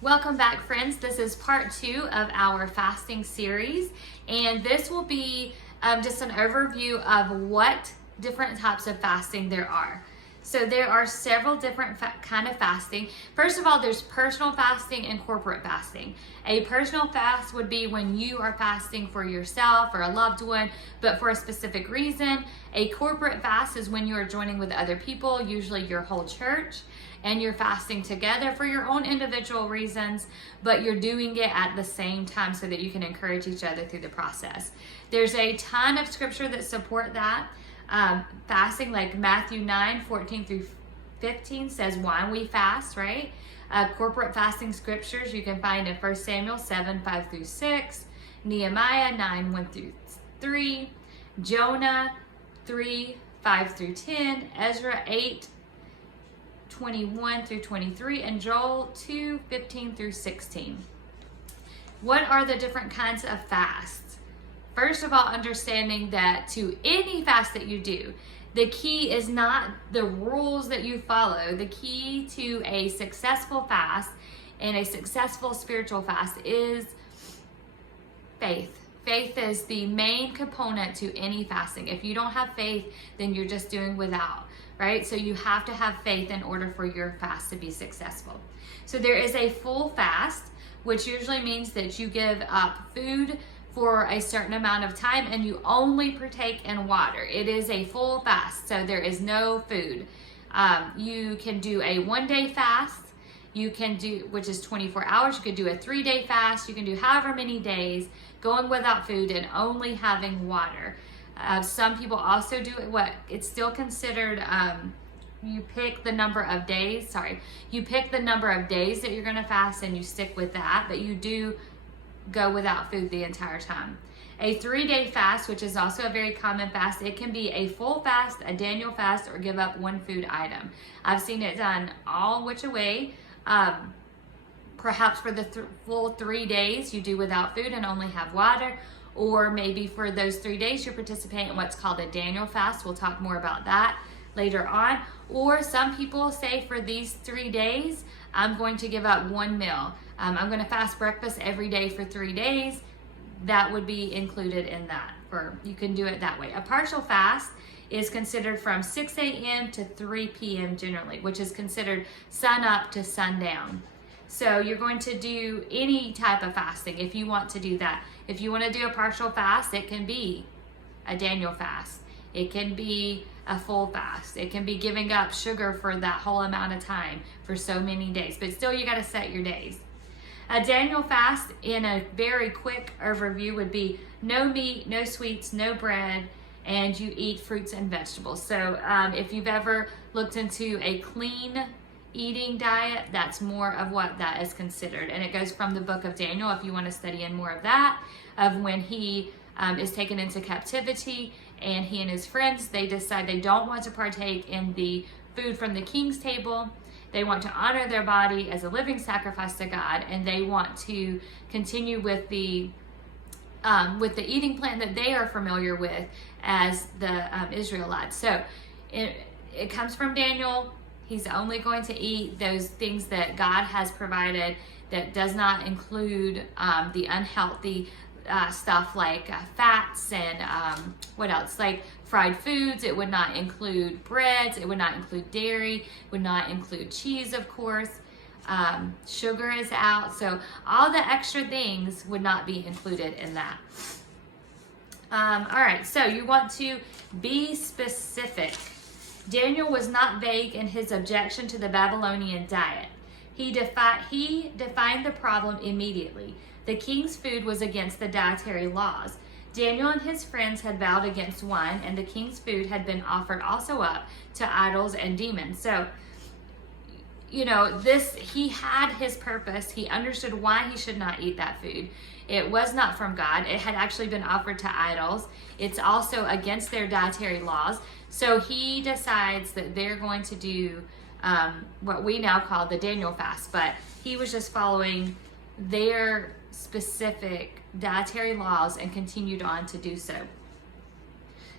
Welcome back, friends. This is part 2 of our fasting series, and this will be just an overview of what different types of fasting there are. So there are several different kind of fasting. First of all, there's personal fasting and corporate fasting. A personal fast would be when you are fasting for yourself or a loved one, but for a specific reason. A corporate fast is when you are joining with other people, usually your whole church, and you're fasting together for your own individual reasons, but you're doing it at the same time so that you can encourage each other through the process. There's a ton of scripture that support that. Fasting, like Matthew 9:14 through 15 says why we fast, right? Corporate fasting scriptures you can find in 1 Samuel 7:5 through 6, Nehemiah 9:1 through 3, Jonah 3:5 through 10, Ezra 8:21 through 23, and Joel 2:15 through 16. What are the different kinds of fasts? First of all, understanding that to any fast that you do, the key is not the rules that you follow. The key to a successful fast and a successful spiritual fast is faith. Faith is the main component to any fasting. If you don't have faith, then you're just doing without, right? So you have to have faith in order for your fast to be successful. So there is a full fast, which usually means that you give up food for a certain amount of time and you only partake in water. It is a full fast, so there is no food. You can do a 1-day fast. You can do, which is 24 hours. You could do a 3-day fast. You can do however many days going without food and only having water. Some people also do it's still considered, you pick the number of days that you're going to fast and you stick with that, but you do go without food the entire time. A 3-day fast, which is also a very common fast, it can be a full fast, a Daniel fast, or give up one food item. I've seen it done all which way. Perhaps for the full 3 days you do without food and only have water, or maybe for those 3 days you participate in what's called a Daniel fast. We'll talk more about that later on. Or some people say for these 3 days, I'm going to give up one meal. I'm going to fast breakfast every day for 3 days. That would be included in that. You can do it that way. A partial fast is considered from 6 a.m. to 3 p.m. generally, which is considered sun up to sundown. So you're going to do any type of fasting if you want to do that. If you want to do a partial fast, it can be a Daniel fast. It can be a full fast. It can be giving up sugar for that whole amount of time for so many days. But still, you got to set your days. A Daniel fast, in a very quick overview, would be no meat, no sweets, no bread, and you eat fruits and vegetables. So if you've ever looked into a clean eating diet, that's more of what that is considered. And it goes from the book of Daniel, if you want to study in more of that, of when he is taken into captivity and he and his friends, they decide they don't want to partake in the food from the king's table. They want to honor their body as a living sacrifice to God, and they want to continue with the eating plan that they are familiar with as the Israelites. So it comes from Daniel. He's only going to eat those things that God has provided that does not include the unhealthy stuff like fats and what else, like fried foods. It would not include breads. It would not include dairy. It would not include cheese, of course. Sugar is out. So all the extra things would not be included in that. All right, so you want to be specific. Daniel was not vague in his objection to the Babylonian diet. He defined the problem immediately. The king's food was against the dietary laws. Daniel and his friends had vowed against wine, and the king's food had been offered also up to idols and demons. So, he had his purpose. He understood why he should not eat that food. It was not from God. It had actually been offered to idols. It's also against their dietary laws. So he decides that they're going to do what we now call the Daniel fast, but he was just following their specific dietary laws and continued on to do so.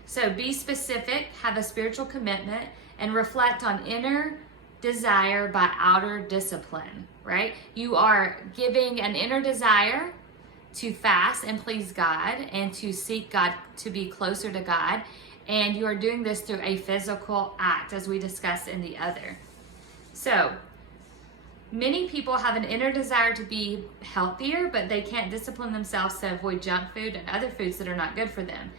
So be specific, have a spiritual commitment, and reflect on inner desire by outer discipline, right? You are giving an inner desire to fast and please God and to seek God, to be closer to God. And you are doing this through a physical act, as we discussed in the other. So, many people have an inner desire to be healthier, but they can't discipline themselves to avoid junk food and other foods that are not good for them.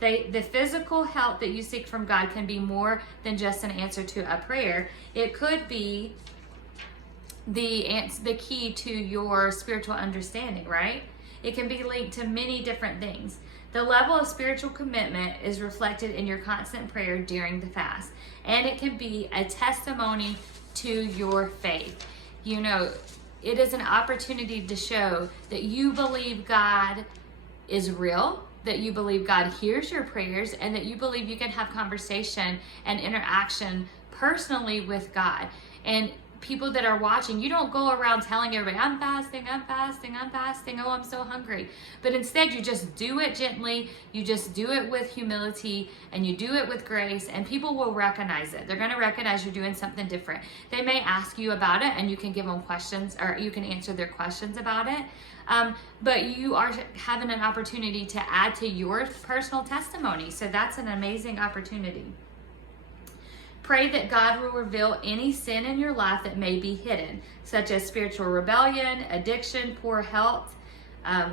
The physical health that you seek from God can be more than just an answer to a prayer. It could be the key to your spiritual understanding, right? It can be linked to many different things. The level of spiritual commitment is reflected in your constant prayer during the fast, and it can be a testimony to your faith. You know, it is an opportunity to show that you believe God is real, that you believe God hears your prayers, and that you believe you can have conversation and interaction personally with God. And people that are watching, you don't go around telling everybody, I'm fasting, I'm fasting, I'm fasting, oh, I'm so hungry. But instead, you just do it gently, you just do it with humility, and you do it with grace, and people will recognize it. They're going to recognize you're doing something different. They may ask you about it, and you can give them questions, or you can answer their questions about it. But you are having an opportunity to add to your personal testimony. So that's an amazing opportunity. Pray that God will reveal any sin in your life that may be hidden, such as spiritual rebellion, addiction, poor health,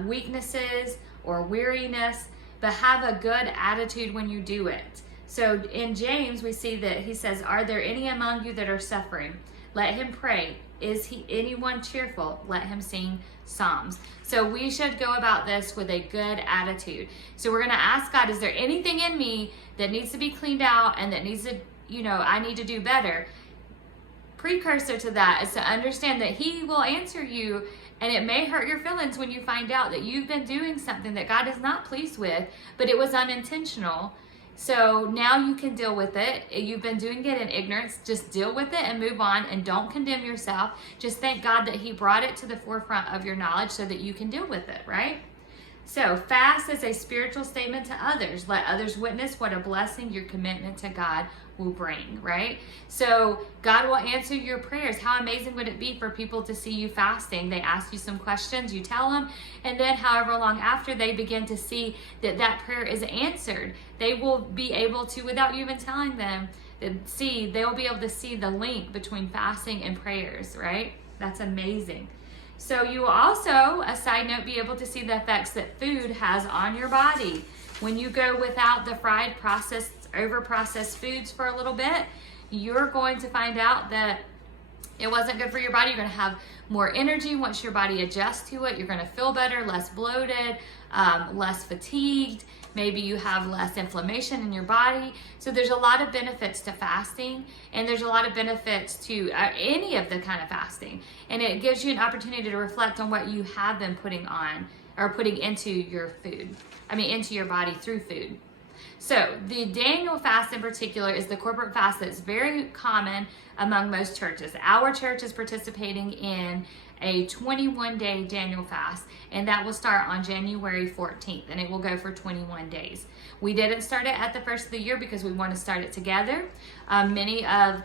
weaknesses, or weariness, but have a good attitude when you do it. So in James, we see that he says, are there any among you that are suffering? Let him pray. Is anyone cheerful? Let him sing psalms. So we should go about this with a good attitude. So we're going to ask God, is there anything in me that needs to be cleaned out and that needs to, I need to do better? Precursor to that is to understand that he will answer you, and it may hurt your feelings when you find out that you've been doing something that God is not pleased with, but it was unintentional. So now you can deal with it. You've been doing it in ignorance. Just deal with it and move on, and don't condemn yourself. Just thank God that he brought it to the forefront of your knowledge so that you can deal with it, right? So fast is a spiritual statement to others. Let others witness what a blessing your commitment to God will bring, right? So God will answer your prayers. How amazing would it be for people to see you fasting? They ask you some questions, you tell them, and then however long after, they begin to see that that prayer is answered. They will be able to, without you even telling them, they'll be able to see the link between fasting and prayers, right? That's amazing. So you will also, a side note, be able to see the effects that food has on your body. When you go without the fried, processed, over-processed foods for a little bit, you're going to find out that it wasn't good for your body. You're going to have more energy once your body adjusts to it. You're going to feel better, less bloated, less fatigued. Maybe you have less inflammation in your body. So there's a lot of benefits to fasting, and there's a lot of benefits to any of the kind of fasting. And it gives you an opportunity to reflect on what you have been putting on or putting into your into your body through food. So the Daniel fast in particular is the corporate fast that's very common among most churches. Our church is participating in a 21-day Daniel fast, and that will start on January 14th, and it will go for 21 days. We didn't start it at the first of the year because we want to start it together. Many of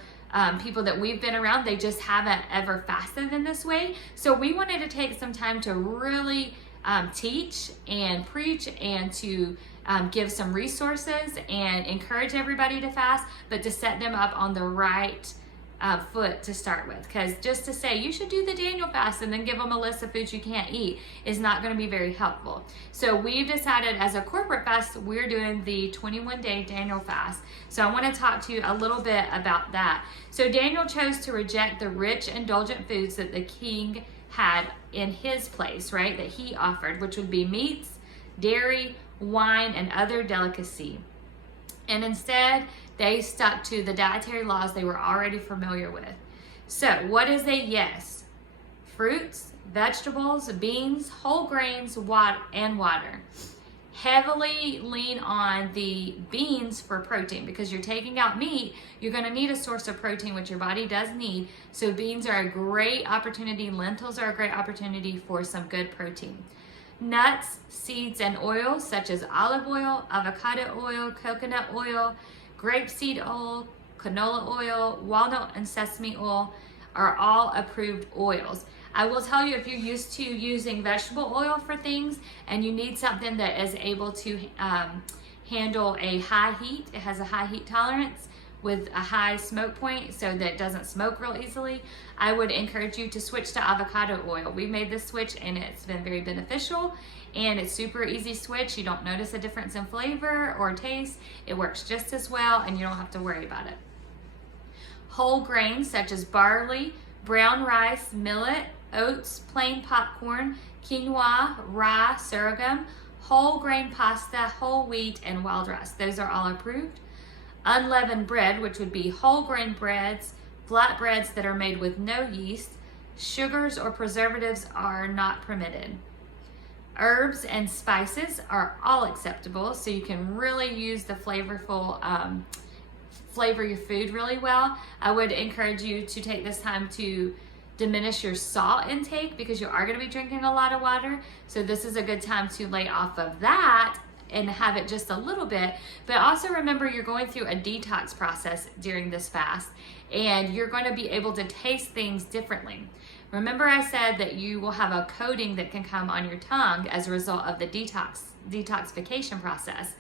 people that we've been around, they just haven't ever fasted in this way. So we wanted to take some time to really teach and preach and to give some resources and encourage everybody to fast, but to set them up on the right foot to start with. Because just to say you should do the Daniel fast and then give them a list of foods you can't eat is not going to be very helpful. So we've decided as a corporate fast, we're doing the 21-day Daniel fast. So I want to talk to you a little bit about that. So Daniel chose to reject the rich, indulgent foods that the king had in his place, right, that he offered, which would be meats, dairy, wine, and other delicacy. And instead, they stuck to the dietary laws they were already familiar with. So what is a yes? Fruits, vegetables, beans, whole grains, and water. Heavily lean on the beans for protein, because you're taking out meat, you're going to need a source of protein, which your body does need. So beans are a great opportunity. Lentils are a great opportunity for some good protein. Nuts, seeds, and oils such as olive oil, avocado oil, coconut oil, grapeseed oil, canola oil, walnut and sesame oil are all approved oils. I will tell you, if you're used to using vegetable oil for things and you need something that is able to handle a high heat, it has a high heat tolerance with a high smoke point so that it doesn't smoke real easily, I would encourage you to switch to avocado oil. We made this switch and it's been very beneficial, and it's super easy switch. You don't notice a difference in flavor or taste. It works just as well and you don't have to worry about it. Whole grains such as barley, brown rice, millet, oats, plain popcorn, quinoa, rye, sorghum, whole grain pasta, whole wheat, and wild rice. Those are all approved. Unleavened bread, which would be whole grain breads, flat breads that are made with no yeast. Sugars or preservatives are not permitted. Herbs and spices are all acceptable, so you can really use the flavorful flavor your food really well. I would encourage you to take this time to diminish your salt intake because you are going to be drinking a lot of water. So this is a good time to lay off of that and have it just a little bit. But also remember, you're going through a detox process during this fast, and you're going to be able to taste things differently. Remember I said that you will have a coating that can come on your tongue as a result of the detoxification process.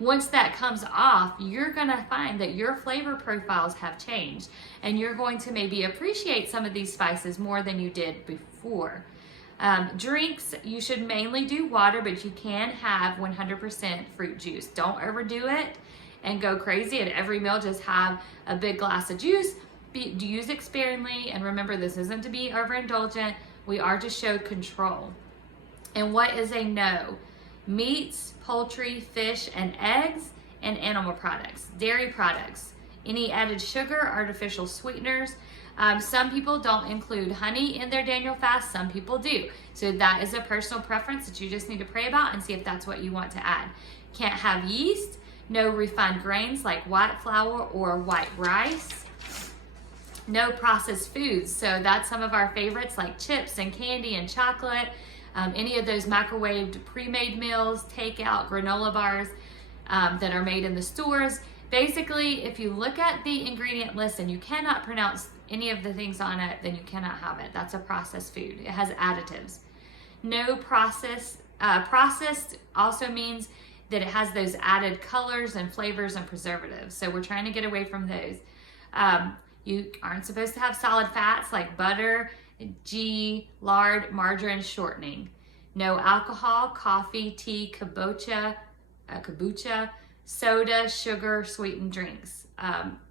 Once that comes off, you're going to find that your flavor profiles have changed, and you're going to maybe appreciate some of these spices more than you did before. Drinks, you should mainly do water, but you can have 100% fruit juice. Don't overdo it and go crazy at every meal. Just have a big glass of juice. Use it sparingly, and remember, this isn't to be overindulgent. We are to show control. And what is a no? Meats, poultry, fish, and eggs, and animal products. Dairy products, any added sugar, artificial sweeteners. Some people don't include honey in their Daniel fast, some people do. So that is a personal preference that you just need to pray about and see if that's what you want to add. Can't have yeast, no refined grains like white flour or white rice. No processed foods, so that's some of our favorites like chips and candy and chocolate. Any of those microwaved pre-made meals, takeout, granola bars that are made in the stores. Basically, if you look at the ingredient list and you cannot pronounce any of the things on it, then you cannot have it. That's a processed food. It has additives. No processed also means that it has those added colors and flavors and preservatives. So we're trying to get away from those. You aren't supposed to have solid fats like butter, ghee, lard, margarine, shortening. No alcohol, coffee, tea, kombucha, soda, sugar, sweetened drinks.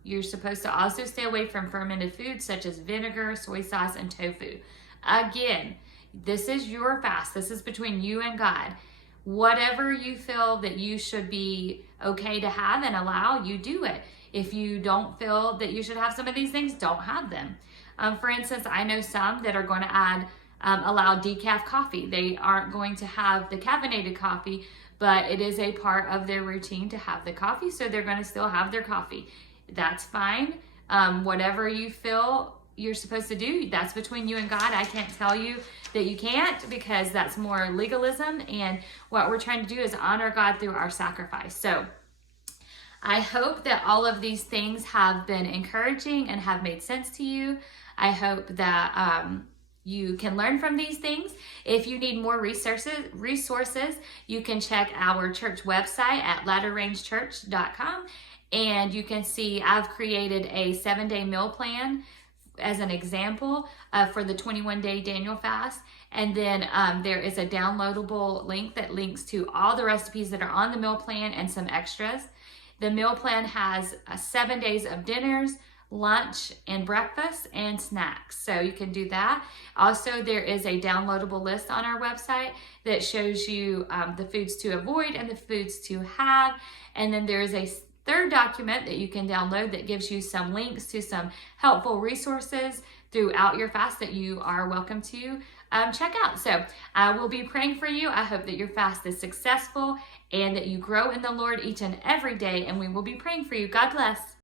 You're supposed to also stay away from fermented foods such as vinegar, soy sauce, and tofu. Again, this is your fast. This is between you and God. Whatever you feel that you should be okay to have and allow, you do it. If you don't feel that you should have some of these things, don't have them. For instance, I know some that are going to allow decaf coffee. They aren't going to have the caffeinated coffee, but it is a part of their routine to have the coffee, so they're going to still have their coffee. That's fine. Whatever you feel you're supposed to do, that's between you and God. I can't tell you that you can't, because that's more legalism, and what we're trying to do is honor God through our sacrifice. So I hope that all of these things have been encouraging and have made sense to you. I hope that you can learn from these things. If you need more resources, you can check our church website at ladderrangechurch.com, and you can see I've created a 7-day meal plan as an example for the 21-day Daniel fast. And then there is a downloadable link that links to all the recipes that are on the meal plan and some extras. The meal plan has 7 days of dinners, lunch, and breakfast, and snacks. So you can do that. Also, there is a downloadable list on our website that shows you the foods to avoid and the foods to have. And then there is a third document that you can download that gives you some links to some helpful resources throughout your fast that you are welcome to check out. So I will be praying for you. I hope that your fast is successful and that you grow in the Lord each and every day, and we will be praying for you. God bless.